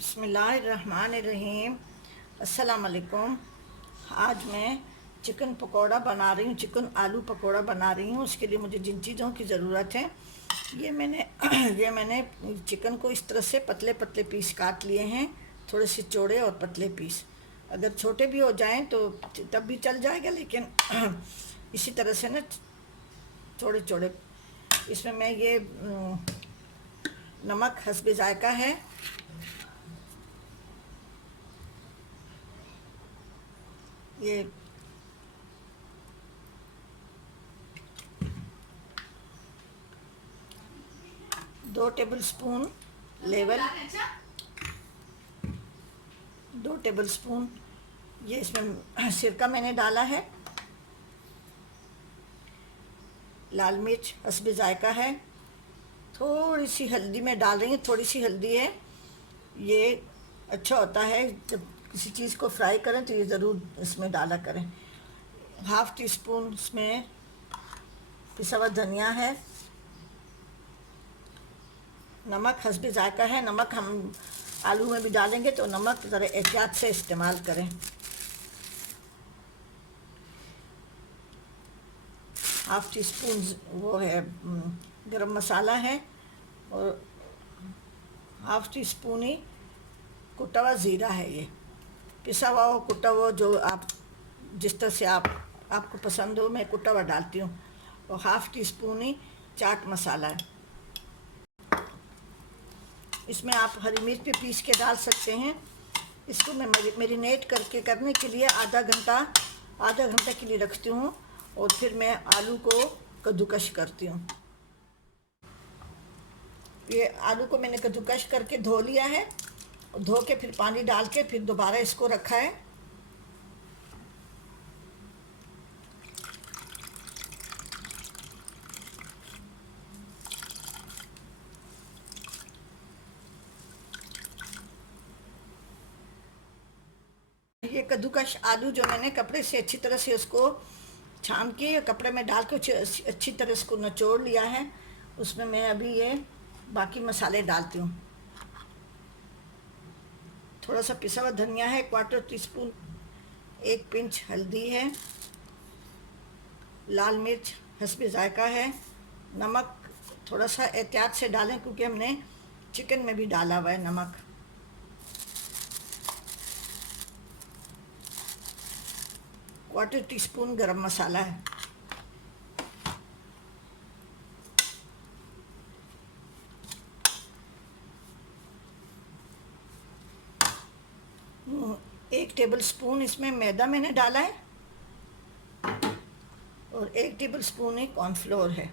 बिस्मिल्लाहिर्रहमानिर्रहीम। अस्सलाम वालेकुम। आज मैं चिकन पकोड़ा बना रही हूँ, चिकन आलू पकोड़ा बना रही हूँ। उसके लिए मुझे जिन चीज़ों की ज़रूरत है, ये मैंने ये मैंने चिकन को इस तरह से पतले पतले पीस काट लिए हैं, थोड़े से चौड़े और पतले पीस। अगर छोटे भी हो जाएं तो तब भी चल जाएगा, लेकिन इसी तरह से ना थोड़े चौड़े। इसमें मैं ये नमक हस्बे जायका है, ये 2 table spoon level, 2 table spoon ये इसमें सिरका मैंने डाला है। लाल मिर्च हस्बे जायका है। थोड़ी सी हल्दी मैं डाल रही हूँ, थोड़ी सी हल्दी है। ये अच्छा होता है जब किसी चीज़ को फ्राई करें तो ये ज़रूर इसमें डाला करें। 1/2 टी स्पून इसमें पिसा हुआ धनिया है। नमक हस्बे जायका है। नमक हम आलू में भी डालेंगे तो नमक ज़रा एहतियात से इस्तेमाल करें। 1/2 टी स्पून वो है गरम मसाला है, और 1/2 टी स्पून ही कुटा हुआ ज़ीरा है। ये पिसा हुआ हो, कुटा हुआ, जो आप जिस तरह से आपको पसंद हो, मैं कुटा हुआ डालती हूँ। और 1/2 टी स्पून ही चाट मसाला है। इसमें आप हरी मिर्च भी पीस के डाल सकते हैं। इसको मैं मैरिनेट करने के लिए आधा घंटा के लिए रखती हूँ, और फिर मैं आलू को कद्दूकश करती हूँ। ये आलू को मैंने कद्दूकश करके धो लिया है, और धो के फिर पानी डाल के फिर दोबारा इसको रखा है। ये कद्दूकश आलू जो मैंने कपड़े से अच्छी तरह से उसको छान के कपड़े में डाल के अच्छी तरह से निचोड़ लिया है। उसमें मैं अभी ये बाकी मसाले डालती हूँ। थोड़ा सा पिसा हुआ धनिया है, 1/4 टी स्पून, 1 पिंच हल्दी है, लाल मिर्च हस्बे जायका है। नमक थोड़ा सा एहतियात से डालें क्योंकि हमने चिकन में भी डाला हुआ है नमक। ¼ टी स्पून गरम मसाला है। हम्म, 1 टेबल स्पून इसमें मैदा मैंने डाला है, और 1 टेबल स्पून ही कॉर्नफ्लोर है।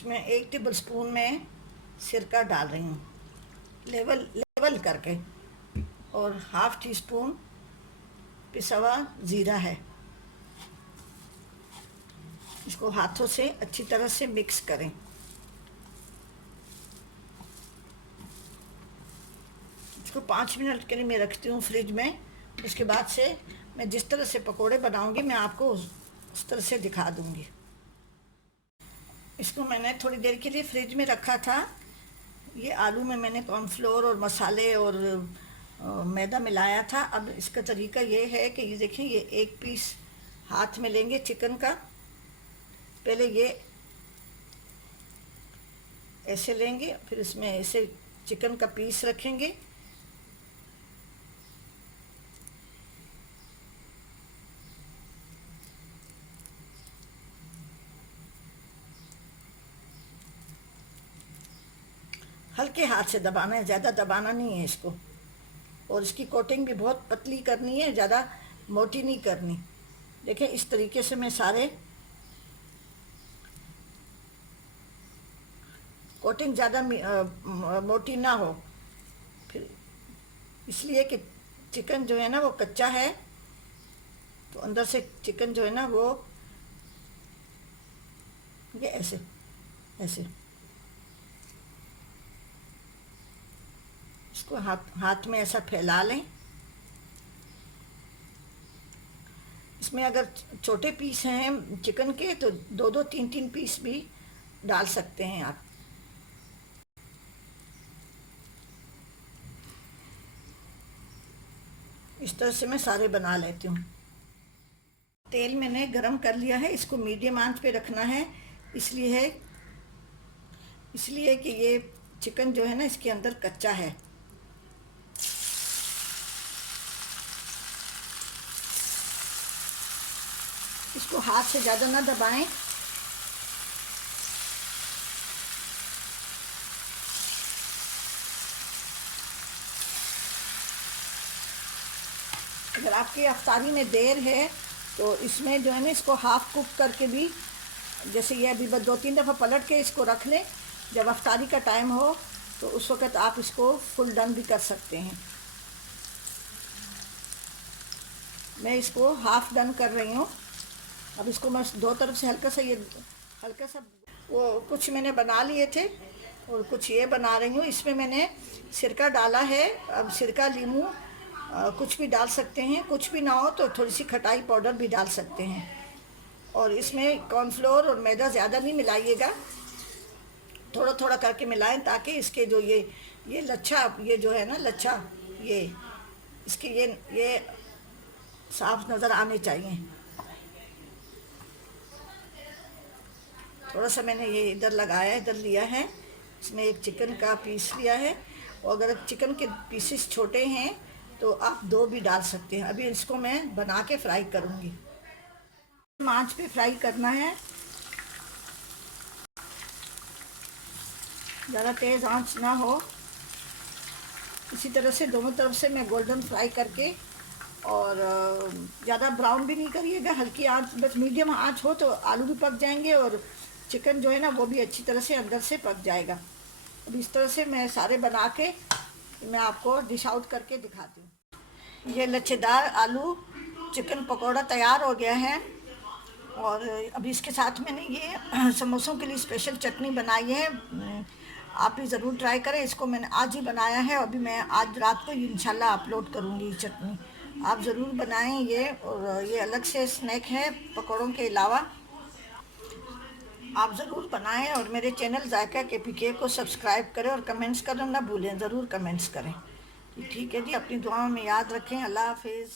इसमें 1 टेबल स्पून में सिरका डाल रही हूँ, लेवल लेवल करके। और 1/2 टी स्पून पिसा हुआ ज़ीरा है। इसको हाथों से अच्छी तरह से मिक्स करें। इसको 5 मिनट के लिए मैं रखती हूँ फ्रिज में। उसके बाद से मैं जिस तरह से पकोड़े बनाऊंगी मैं आपको उस तरह से दिखा दूंगी। इसको मैंने थोड़ी देर के लिए फ्रिज में रखा था। ये आलू में मैंने कॉर्नफ्लोर और मसाले और मैदा मिलाया था। अब इसका तरीका ये है कि ये देखें, ये एक पीस हाथ में लेंगे चिकन का। पहले ये ऐसे लेंगे, फिर इसमें ऐसे चिकन का पीस रखेंगे। हल्के हाथ से दबाना है, ज़्यादा दबाना नहीं है इसको। और इसकी कोटिंग भी बहुत पतली करनी है, ज़्यादा मोटी नहीं करनी। देखिए इस तरीके से मैं सारे कोटिंग ज़्यादा मोटी ना हो, फिर इसलिए कि चिकन जो है ना वो कच्चा है, तो अंदर से चिकन जो है ना वो ये ऐसे ऐसे इसको हाथ में ऐसा फैला लें। इसमें अगर छोटे पीस हैं चिकन के तो दो दो तीन तीन पीस भी डाल सकते हैं आप। इस तरह से मैं सारे बना लेती हूँ। तेल मैंने गरम कर लिया है, इसको मीडियम आंच पे रखना है। इसलिए कि ये चिकन जो है ना इसके अंदर कच्चा है। इसको हाथ से ज़्यादा ना दबाएं। अगर आपकी अफ्तारी में देर है तो इसमें जो है ना इसको हाफ कुक करके भी, जैसे ये अभी बस 2-3 दफ़ा पलट के इसको रख लें, जब अफ्तारी का टाइम हो तो उस वक़्त आप इसको फुल डन भी कर सकते हैं। मैं इसको हाफ डन कर रही हूँ। अब इसको मैं दो तरफ से हल्का सा वो कुछ मैंने बना लिए थे और कुछ ये बना रही हूँ। इसमें मैंने सिरका डाला है। अब सिरका, लीमू कुछ भी डाल सकते हैं, कुछ भी ना हो तो थोड़ी सी खटाई पाउडर भी डाल सकते हैं। और इसमें कॉर्नफ्लोर और मैदा ज़्यादा नहीं मिलाइएगा, थोड़ा थोड़ा करके मिलाएं ताकि इसके जो ये लच्छा, ये जो है ना लच्छा, ये इसके ये साफ नज़र आने चाहिए। थोड़ा सा मैंने ये इधर लगाया, इधर लिया है। इसमें एक चिकन का पीस लिया है, और अगर चिकन के पीसेस छोटे हैं तो आप 2 भी डाल सकते हैं। अभी इसको मैं बना के फ्राई करूँगी। आंच पे फ्राई करना है, ज़्यादा तेज़ आंच ना हो। इसी तरह से दोनों तरफ से मैं गोल्डन फ्राई करके, और ज़्यादा ब्राउन भी नहीं करिएगा, हल्की आंच, बस मीडियम आंच हो तो आलू भी पक जाएंगे और चिकन जो है ना वो भी अच्छी तरह से अंदर से पक जाएगा। अब इस तरह से मैं सारे बना के मैं आपको डिश आउट करके दिखाती हूँ। ये लच्छेदार आलू चिकन पकोड़ा तैयार हो गया है। और अभी इसके साथ मैंने ये समोसों के लिए स्पेशल चटनी बनाई है। आप भी ज़रूर ट्राई करें। इसको मैंने आज ही बनाया है, अभी मैं आज रात को इंशाल्लाह अपलोड करूँगी चटनी। आप ज़रूर बनाएं ये, और ये अलग से स्नैक है पकौड़ों के अलावा। आप ज़रूर बनाएं और मेरे चैनल जायका KPK को सब्सक्राइब करें और कमेंट्स करना ना भूलें, ज़रूर कमेंट्स करें। ठीक है जी, अपनी दुआओं में याद रखें। अल्लाह हाफिज़।